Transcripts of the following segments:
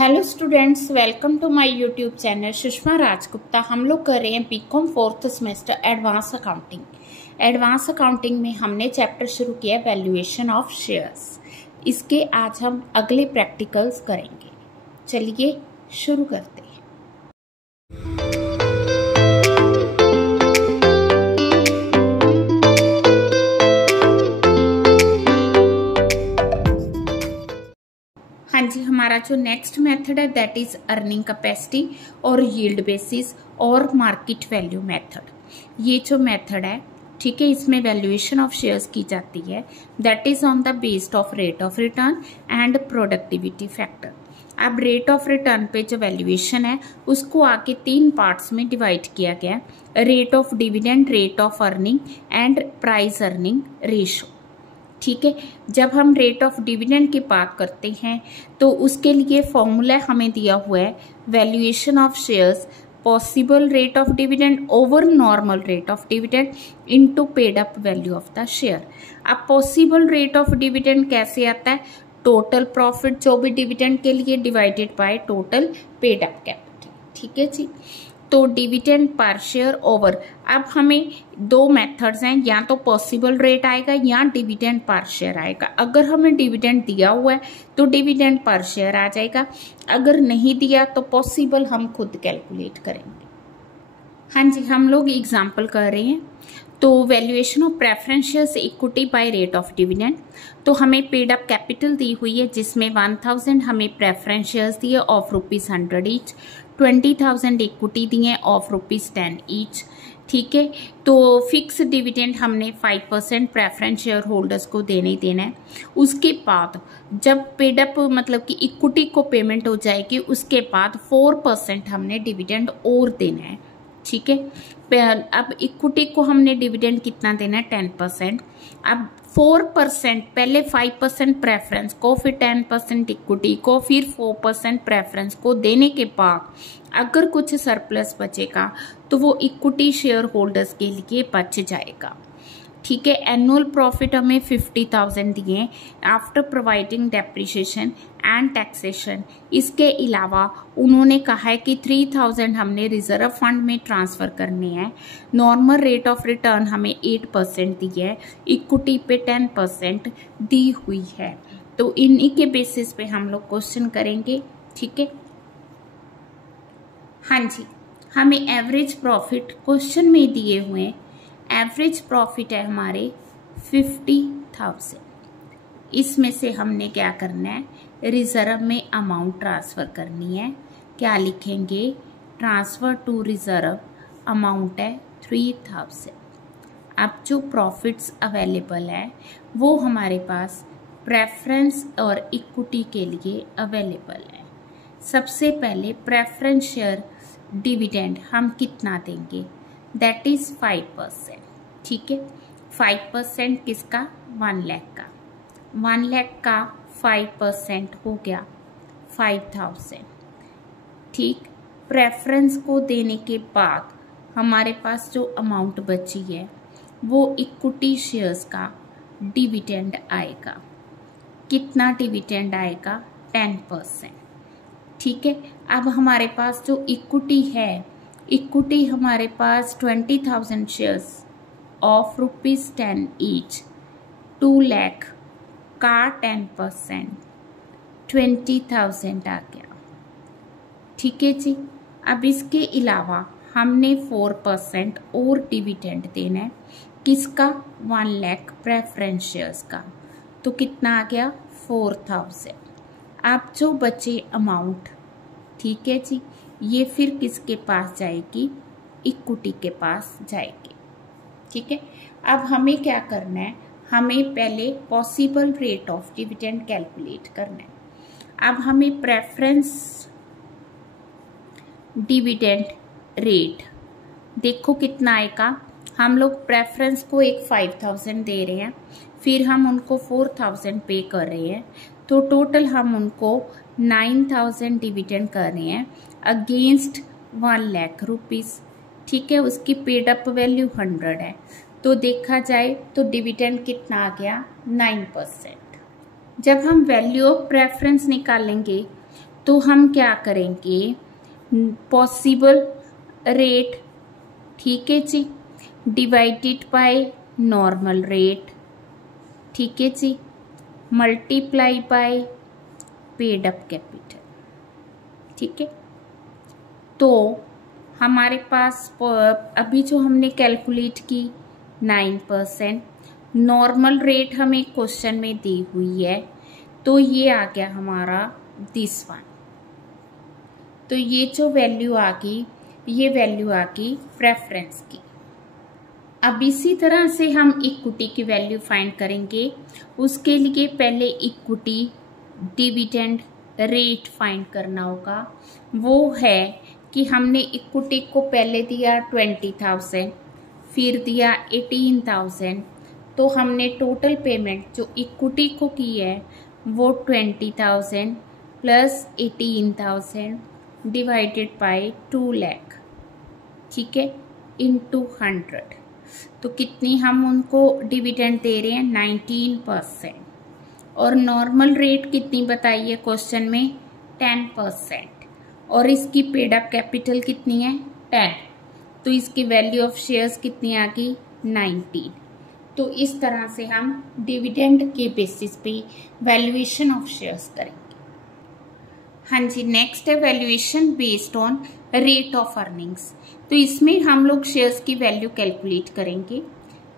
Hello students, welcome to my YouTube channel Sushma Rajgupta. हम लोग कर रहे हैं BCom fourth semester advance accounting. Advance accounting में हमने चैप्टर शुरू किया वैल्यूएशन ऑफ शेयर्स। इसके आज हम अगले प्रैक्टिकल्स करेंगे। चलिए शुरू करते हैं। हाँ जी, हमारा जो नेक्स्ट मेथड है दैट इज अर्निंग कैपेसिटी और यील्ड बेसिस और मार्केट वैल्यू मेथड। ये जो मेथड है, ठीक है, इसमें वैल्यूएशन ऑफ शेयर्स की जाती है that is on the based of rate of return and productivity factor. अब रेट ऑफ रिटर्न पे जो वैल्यूएशन है उसको आगे 3 पार्ट्स में डिवाइड किया गया, rate of dividend, rate of earning and price earning ratio. ठीक है, जब हम रेट ऑफ डिविडेंड की बात करते हैं तो उसके लिए फॉर्मूला हमें दिया हुआ है valuation of shares possible rate of dividend over normal rate of dividend into paid up value of the share. अब पॉसिबल रेट ऑफ डिविडेंड कैसे आता है? टोटल प्रॉफिट जो भी डिविडेंड के लिए divided by total paid up capital. ठीक है जी, तो डिविडेंड पर शेयर ओवर। अब हमें 2 मेथड्स हैं, या तो पॉसिबल रेट आएगा या डिविडेंड पर शेयर आएगा। अगर हमें डिविडेंड दिया हुआ है तो डिविडेंड पर शेयर आ जाएगा, अगर नहीं दिया तो पॉसिबल हम खुद कैलकुलेट करेंगे। हाँ जी, हम लोग एग्जाम्पल कर रहे हैं। तो valuation of preference shares equity by rate of dividend. तो हमें पेड अप कैपिटल दी हुई है जिसमें 1000 हमें प्रेफरेंस शेयर्स दिए ऑफ ₹100 ईच, 20,000 इक्विटी दिए ऑफ ₹10 ईच। ठीक है, तो फिक्स डिविडेंड हमने 5% प्रेफरेंस शेयर होल्डर्स को देने देना है। उसके बाद जब पेड अप मतलब कि इक्विटी को पेमेंट हो जाएगी उसके बाद 4% हमने डिविडेंड और देना है। ठीक है, अब इक्विटी को हमने डिविडेंड कितना देना है? 10%। अब 4% पहले 5% प्रेफरेंस को, फिर 10% इक्विटी को, फिर 4% प्रेफरेंस को देने के बाद अगर कुछ सरप्लस बचेगा तो वो इक्विटी शेयर होल्डर्स के लिए बच जाएगा। ठीक है, एनुअल प्रॉफिट हमें 50,000 दिए after providing depreciation and taxation. इसके अलावा उन्होंने कहा है कि 3,000 हमने रिजर्व फंड में ट्रांसफर करने हैं। नॉर्मल रेट ऑफ रिटर्न हमें 8% दी है, इक्विटी पे 10% दी हुई है। तो इन्हीं के बेसिस पे हम लोग क्वेश्चन करेंगे। ठीक है, हाँ जी, हमें एवरेज प्रॉफिट क्वेश्चन में दिए हुए एवरेज प्रॉफिट है हमारे 50,000। इसमें से हमने क्या करना है? रिजर्व में अमाउंट ट्रांसफर करनी है। क्या लिखेंगे? ट्रांसफर टू रिजर्व अमाउंट है 3,000। अब जो प्रॉफिट्स अवेलेबल है वो हमारे पास प्रेफरेंस और इक्विटी के लिए अवेलेबल है। सबसे पहले प्रेफरेंस शेयर डिविडेंड हम कितना देंगे? That is 5%। ठीक है, 5% किसका? 1 लाख का। 1 लाख का 5% हो गया 5,000। ठीक, प्रेफरेंस को देने के बाद हमारे पास जो अमाउंट बची है वो इक्विटी शेयर्स का डिविडेंड आएगा। कितना डिविडेंड आएगा? 10%। ठीक है, अब हमारे पास जो इक्विटी है, इक्विटी हमारे पास 20,000 शेयर्स ऑफ ₹10 ईच, 2 लाख का 10% 20,000 आ गया। ठीक है जी, अब इसके अलावा हमने 4% और डिविडेंड देना है। किसका? 1 लाख प्रेफरेंस शेयर्स का। तो कितना आ गया? 4,000। अब जो बचे अमाउंट, ठीक है जी, ये फिर किसके पास जाएगी? इक्विटी के पास जाएगी। ठीक है, अब हमें क्या करना है? हमें पहले possible rate of dividend calculate करना है। अब हमें प्रेफरेंस डिविडेंड रेट देखो कितना आएगा। हम लोग प्रेफरेंस को एक 5,000 दे रहे हैं, फिर हम उनको 4,000 पे कर रहे हैं, तो टोटल हम उनको 9,000 डिविडेंड कर रहे हैं अगेंस्ट 1 लाख रुपीज। ठीक है, उसकी पेड अप वैल्यू 100 है, तो देखा जाए तो डिविडेंड कितना आ गया? 9%। जब हम वैल्यू ऑफ प्रेफरेंस निकालेंगे तो हम क्या करेंगे, पॉसिबल रेट, ठीक है जी, डिवाइडेड बाय नॉर्मल रेट, ठीक है जी, multiply by paid up capital, ठीक है। तो हमारे पास अभी जो हमने कैलकुलेट की 9%, नॉर्मल रेट हमें क्वेश्चन में दी हुई है, तो ये आ गया हमारा दिस वन। तो ये जो वैल्यू आ गई, ये वैल्यू आ गई प्रेफरेंस की। अब इसी तरह से हम इक्विटी की वैल्यू फाइंड करेंगे। उसके लिए पहले इक्विटी डिविडेंड रेट फाइंड करना होगा। वो है कि हमने इक्विटी को पहले दिया 20,000, फिर दिया 18,000, तो हमने टोटल पेमेंट जो इक्विटी को की है वो 20,000 प्लस 18,000 डिवाइडेड बाय 2 लाख, ठीक है, इंटू 100। तो कितनी हम उनको डिविडेंड दे रहे हैं, 19%। और नॉर्मल रेट कितनी बताई है क्वेश्चन में, 10%। और इसकी पेड अप कैपिटल कितनी है, 10। तो इसकी वैल्यू ऑफ शेयर्स कितनी आ गई, 19। तो इस तरह से हम डिविडेंड के बेसिस पे वैल्यूएशन ऑफ शेयर्स करेंगे। हाँ जी, नेक्स्ट है valuation based on rate of earnings. तो इसमें हम लोग शेयर्स की वैल्यू कैलकुलेट करेंगे,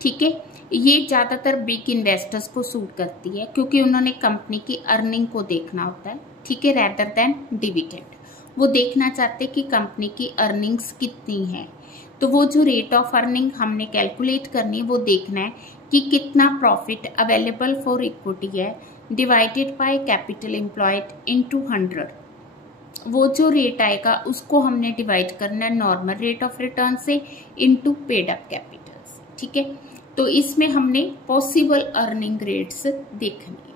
ठीक है। ये ज़्यादातर बिग इन्वेस्टर्स को सूट करती है क्योंकि उन्होंने कंपनी की अर्निंग को देखना होता है, ठीक है, रेदर देन डिविडेंड। वो देखना चाहते कि कंपनी की अर्निंग्स कितनी है। तो वो जो रेट ऑफ अर्निंग हमने कैलकुलेट करनी है वो देखना है कि कितना प्रॉफिट अवेलेबल फॉर इक्विटी है divided by capital employed into 100। वो जो रेट आएगा उसको हमने डिवाइड करना है नॉर्मल रेट ऑफ रिटर्न से इनटू पेड अप कैपिटल से, ठीक है। तो इसमें हमने पॉसिबल अर्निंग रेट्स देखनी है।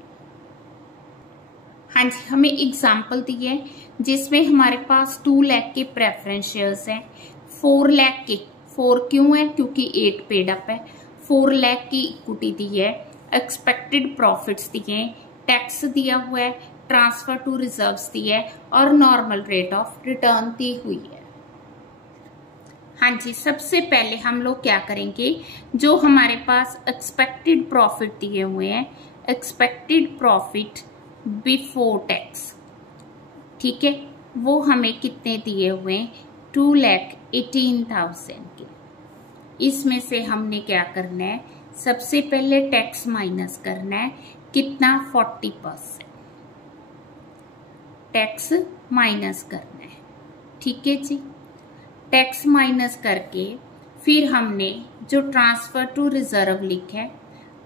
हाँ जी, हमें एग्जाम्पल दी है जिसमें हमारे पास 2 लाख के प्रेफरेंस शेयर्स हैं, 4 लाख के, 4 क्यों है क्योंकि 8 पेड अप है, 4 लाख की इक्विटी दी है, एक्सपेक्टेड प्रॉफिट्स दिए हैं, टैक्स दिया हुआ है, ट्रांसफर टू रिजर्व्स दी है और normal rate of return the हुई है। हाँ जी, सबसे पहले हम लोग क्या करेंगे, जो हमारे पास एक्सपेक्टेड प्रॉफिट दिए हुए हैं, एक्सपेक्टेड प्रॉफिट बिफोर टैक्स, ठीक है, वो हमें कितने दिए हुए हैं, 2,18,000 के। इसमें से हमने क्या करना है, सबसे पहले टैक्स माइनस करना है, कितना, 40% टैक्स माइनस करना है, ठीक है जी। टैक्स माइनस करके फिर हमने जो ट्रांसफर टू रिजर्व लिखा है,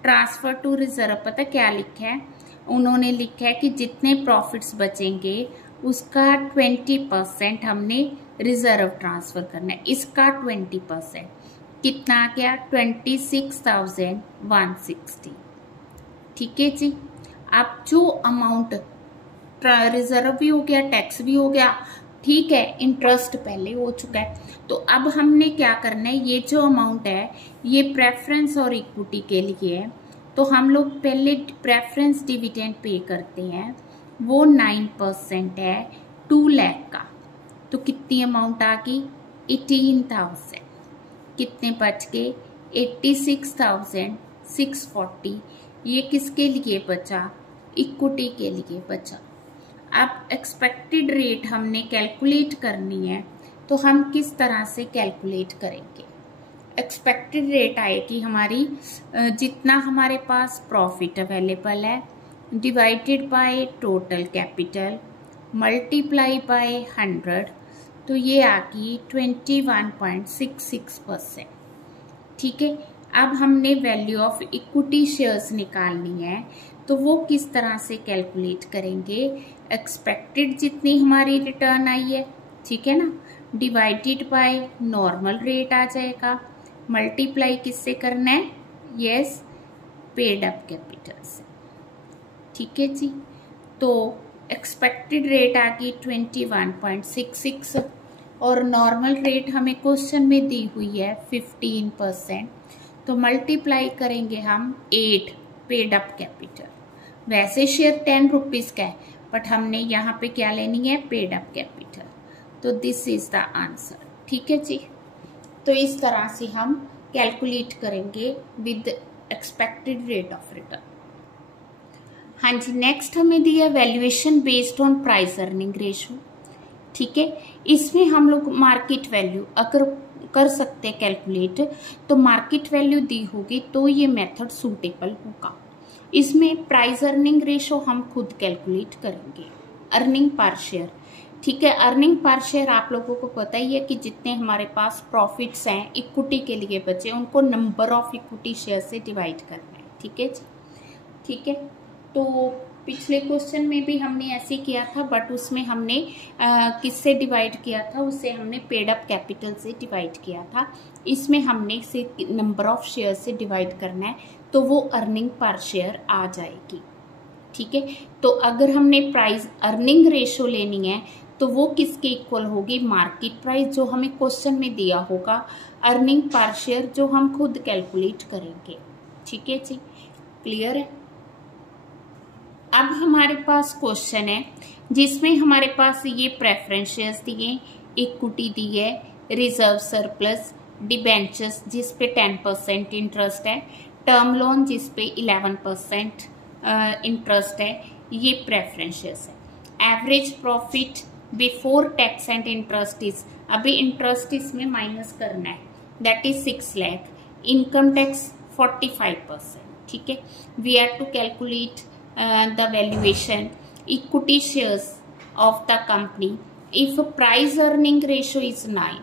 ट्रांसफर टू रिजर्व पता क्या लिखा है, उन्होंने लिखा है कि जितने प्रॉफिट्स बचेंगे उसका 20% हमने रिजर्व ट्रांसफर करना है। इसका 20% कितना आ गया, 26,160, ठीक है जी। अब जो अमाउंट रिजर्व भी हो गया, टैक्स भी हो गया, ठीक है, इंटरेस्ट पहले हो चुका है। तो अब हमने क्या करना है, ये जो अमाउंट है ये प्रेफरेंस और इक्विटी के लिए है। तो हम लोग पहले प्रेफरेंस डिविडेंड पे करते हैं, वो 9% है 2 लाख का। तो कितनी अमाउंट आ गई, 18,000। कितने बच गए, 86,640। ये किसके लिए बचा, इक्विटी के लिए बचा। अब एक्सपेक्टेड रेट हमने कैलकुलेट करनी है, तो हम किस तरह से कैलकुलेट करेंगे। एक्सपेक्टेड रेट आएगी हमारी जितना हमारे पास प्रॉफिट अवेलेबल है divided by total capital multiply by 100। तो ये आ गई 21.66%, ठीक है। अब हमने वैल्यू ऑफ इक्विटी शेयर्स निकालनी है, तो वो किस तरह से कैलकुलेट करेंगे, एक्सपेक्टेड जितनी हमारी रिटर्न आई है, ठीक है ना, डिवाइडेड बाय नॉर्मल रेट आ जाएगा, मल्टीप्लाई किससे करना है, यस, पेड अप कैपिटल से, ठीक है जी। तो एक्सपेक्टेड रेट आ गई 21.66 और नॉर्मल रेट हमें क्वेश्चन में दी हुई है 15%। तो मल्टीप्लाई करेंगे हम 8 पेड अप कैपिटल। वैसे शेयर 10 रुपीज़ का है बट हमने यहाँ पे क्या लेनी है, पेड अप कैपिटल। तो दिस इज द आंसर। ठीक है जी। तो इस तरह से हम कैलकुलेट करेंगे with expected rate of return. हाँ जी, नेक्स्ट हमें दिया valuation based on price earning ratio. ठीक है, इसमें हम लोग मार्केट वैल्यू अगर कर सकते हैं कैलकुलेट, तो मार्केट वैल्यू दी होगी तो ये मेथड सूटेबल होगा। इसमें प्राइस अर्निंग रेशो हम खुद कैलकुलेट करेंगे। अर्निंग पर शेयर, ठीक है, अर्निंग पर शेयर आप लोगों को पता ही है कि जितने हमारे पास प्रॉफिट्स हैं इक्विटी के लिए बचे, उनको नंबर ऑफ इक्विटी शेयर से डिवाइड करना है। ठीक है जी, ठीक है। तो पिछले क्वेश्चन में भी हमने ऐसे किया था, बट उसमें हमने किससे डिवाइड किया था, उसे हमने पेड अप कैपिटल से डिवाइड किया था। इसमें हमने से नंबर ऑफ शेयर से डिवाइड करना है, तो वो अर्निंग पर शेयर आ जाएगी। ठीक है, तो अगर हमने प्राइस अर्निंग रेशो लेनी है तो वो किसके इक्वल होगी, मार्केट प्राइस जो हमें क्वेश्चन में दिया होगा, अर्निंग पर शेयर जो हम खुद कैलकुलेट करेंगे। ठीक है जी, क्लियर है। अब हमारे पास क्वेश्चन है जिसमें हमारे पास ये प्रेफरेंस शेयर्स दिए, इक्विटी दी है, रिजर्व सरप्लस, डिबेंचर्स जिस पे 10% इंटरेस्ट है, टर्म लोन जिस पे 11% इंटरेस्ट है, ये प्रेफरेंस शेयर्स है। Average profit before tax and interest is, अभी इंटरेस्ट इसमें माइनस करना है, that is 6 lakh. Income tax 45%। ठीक है, we have to calculate the valuation equity shares of the company if price earning ratio is 9।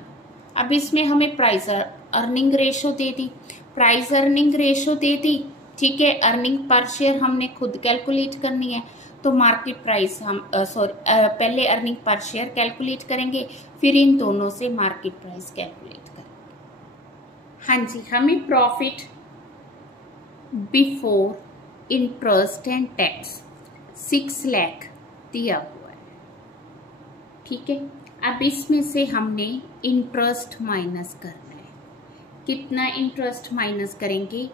अब इसमें हमें प्राइस अर्निंग रेशो दे दी, price earning ratio दे दी। ठीक है, अर्निंग पर शेयर हमने खुद कैलकुलेट करनी है, तो मार्केट प्राइस हम पहले अर्निंग पर शेयर कैलकुलेट करेंगे, फिर इन दोनों से मार्केट प्राइस कैलकुलेट करेंगे। हाँ जी, हमें profit before interest and tax 6 lakh दिया हुआ है। ठीक है, अब इसमें से हमने इंटरेस्ट माइनस करना है। कितना इंटरेस्ट माइनस करेंगे,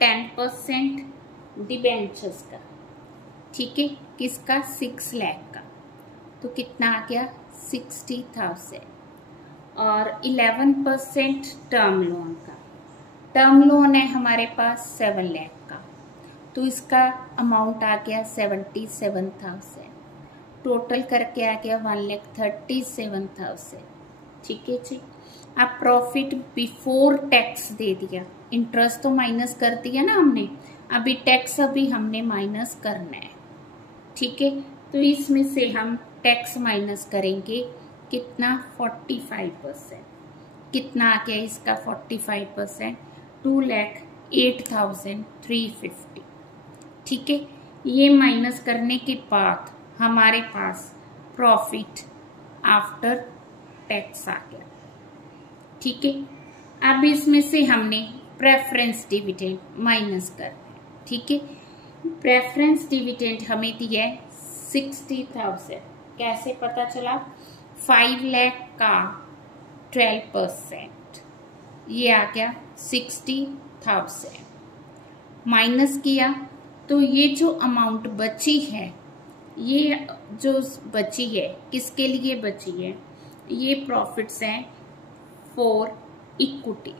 10% डिबेंचर्स का। ठीक है, किसका, 6 लाख का, तो कितना आ गया, 60,000। और 11% टर्म लोन का, टर्म लोन है हमारे पास 7 लाख का, तो इसका अमाउंट आ गया 77,000। टोटल करके आ गया 1,37,000। ठीक है जी। अब प्रॉफिट बिफोर टैक्स दे दिया, इंटरेस्ट तो माइनस कर दिया ना हमने, अभी टैक्स अभी हमने माइनस करना है। ठीक है, तो इसमें से हम टैक्स माइनस करेंगे, कितना, 45%। कितना आ गया इसका 45%, 2,08,350। ठीक है, ये माइनस करने के बाद हमारे पास प्रॉफिट आफ्टर टैक्स आ गया। ठीक है, अब इसमें से हमने प्रेफरेंस डिविडेंड माइनस करना है। ठीक है, प्रेफरेंस डिविडेंड हमें दिया है 60,000। कैसे पता चला, 5 लाख का 12%, ये आ गया 60,000। माइनस किया तो ये जो अमाउंट बची है, ये जो बची है किसके लिए बची है, ये प्रॉफिट्स हैं for equity.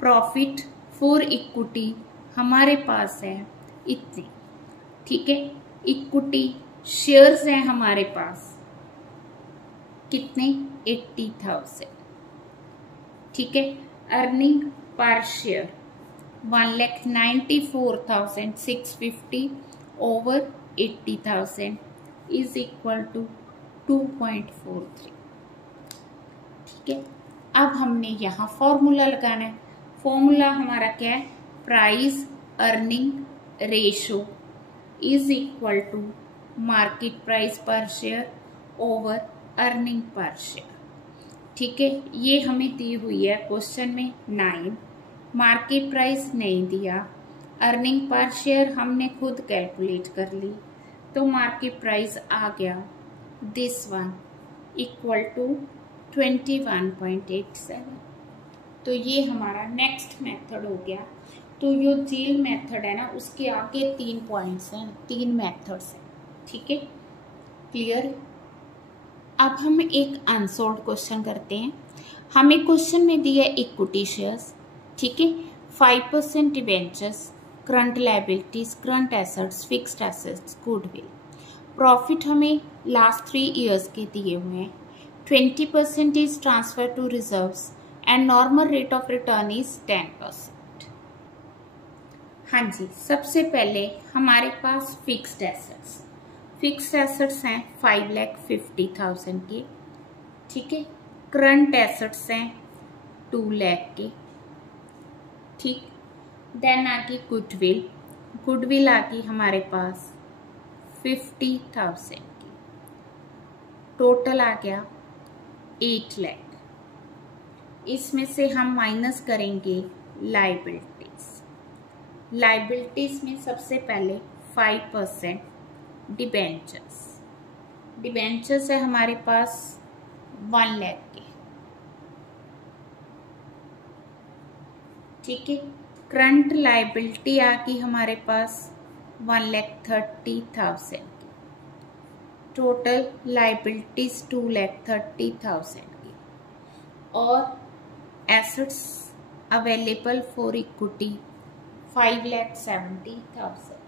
Profit for equity हमारे पास है इतनी। ठीक है, इक्विटी शेयर्स हैं हमारे पास कितने, 80,000। ठीक है, earning per share 1,94,650 over 80,000 is equal to 2.43। ठीक है, अब हमने यहाँ फॉर्मूला लगाना है। फॉर्मूला हमारा क्या है, price earning ratio is equal to market price per share over earning per share. ठीक है, ये हमें दी हुई है क्वेश्चन में 9। मार्केट प्राइस नहीं दिया, अर्निंग पर शेयर हमने खुद कैलकुलेट कर ली, तो मार्केट प्राइस आ गया दिस वन इक्वल टू 21.87। तो ये हमारा नेक्स्ट मेथड हो गया। तो जो जील मेथड है ना, उसके आगे 3 पॉइंट्स हैं, 3 मेथड्स हैं। ठीक है, क्लियर। अब हम एक अनसोल्ड क्वेश्चन करते हैं। हमें क्वेश्चन में दिया इक्विटी शेयर्स, ठीक है, 5% debentures, current liabilities, current assets, fixed assets, goodwill. Profit हमें लास्ट 3 ईयर्स के दिए हुए हैं। 20% is transfer to reserves and normal rate of return is 10%। हाँ जी, सबसे पहले हमारे पास फिक्स्ड एसेट्स, फिक्स्ड एसेट्स हैं 5,50,000 के, ठीक है। करंट एसेट्स हैं 2 लाख के, ठीक। देन आ गई गुडविल, गुडविल आ गई हमारे पास 50,000 की, टोटल आ गया 8 लाख। इसमें से हम माइनस करेंगे लायबिलिटीज। लायबिलिटीज में सबसे पहले 5% डिबेंचर्स, डिबेंचर्स है हमारे पास 1 लाख के, ठीक है। करंट लायबिलिटी आ गई हमारे पास 1,30,000 की, टोटल लायबिलिटीज 2,30,000 की, और एसेट्स अवेलेबल फॉर इक्विटी 5,70,000।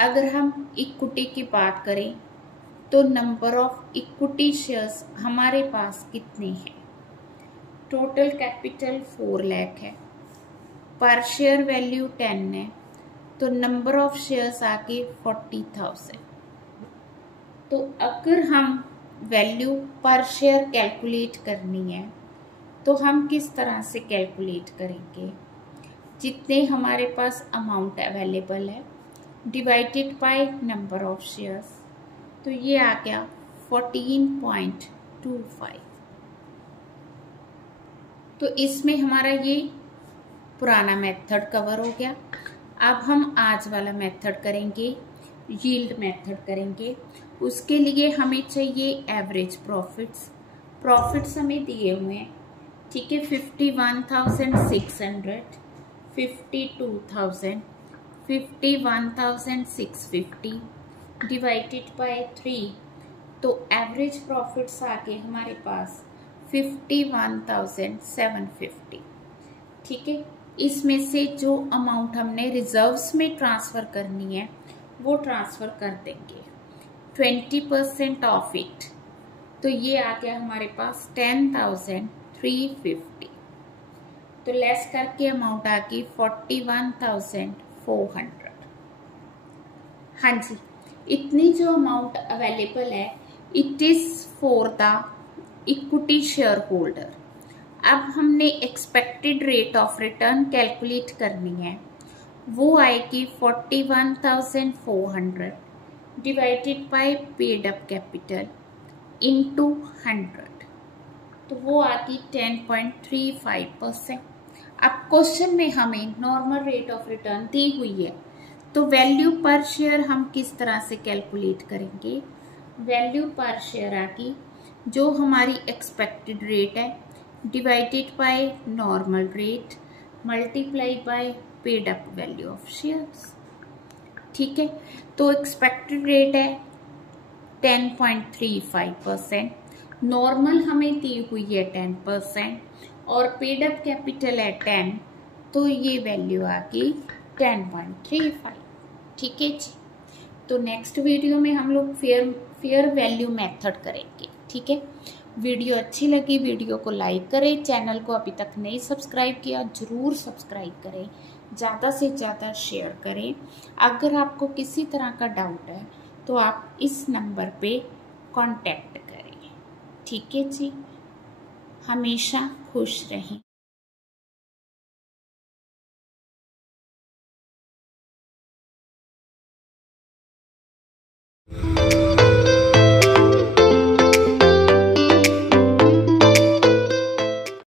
अगर हम इक्विटी की बात करें तो नंबर ऑफ इक्विटी शेयर्स हमारे पास कितने हैं? टोटल कैपिटल 4 लाख है, पर शेयर वैल्यू 10 है, तो नंबर ऑफ शेयर्स आके 40,000। तो अगर हम वैल्यू पर शेयर कैलकुलेट करनी है तो हम किस तरह से कैलकुलेट करेंगे? जितने हमारे पास अमाउंट अवेलेबल है divided by number of shares, तो ये आ गया 14.25। तो इसमें हमारा ये पुराना मेथड कवर हो गया। अब हम आज वाला मेथड करेंगे, यील्ड मेथड करेंगे। उसके लिए हमें चाहिए एवरेज प्रॉफिट्स। प्रॉफिट्स हमें दिए हुए हैं, ठीक है, 51,600, 52,000, 51,650 डिवाइडेड बाय 3, तो एवरेज प्रॉफिट्स आके हमारे पास 51,750, ठीक है। इसमें से जो अमाउंट हमने रिजर्व्स में ट्रांसफर करनी है वो ट्रांसफर कर देंगे, 20% ऑफ इट, तो ये आ गया हमारे पास 10,350। तो लेस करके अमाउंट आ गई 41,400। हाँ जी, इतनी जो अमाउंट अवेलेबल है it is for the equity share holder. अब हमने expected rate of return calculate करनी है, वो आएगी 41,400 divided by paid up capital into 100, तो वो आती 10.35%। अब क्वेश्चन में हमें normal rate of return the हुई है, तो वैल्यू पर शेयर हम किस तरह से कैलकुलेट करेंगे? वैल्यू पर शेयर आती जो हमारी एक्सपेक्टेड रेट है divided by normal rate multiply by paid up value of shares, ठीक है। तो एक्सपेक्टेड रेट है 10.35%, नॉर्मल हमें दी हुई है 10% और पेड अप कैपिटल है 10, तो ये वैल्यू आ गई 10.35, ठीक है जी। तो नेक्स्ट वीडियो में हम लोग फेयर वैल्यू मेथड करेंगे, ठीक है। वीडियो अच्छी लगी वीडियो को लाइक करें, चैनल को अभी तक नहीं सब्सक्राइब किया जरूर सब्सक्राइब करें, ज़्यादा से ज़्यादा शेयर करें। अगर आपको किसी तरह का डाउट है तो आप इस नंबर पे कांटेक्ट करें, ठीक है जी। हमेशा खुश रहें।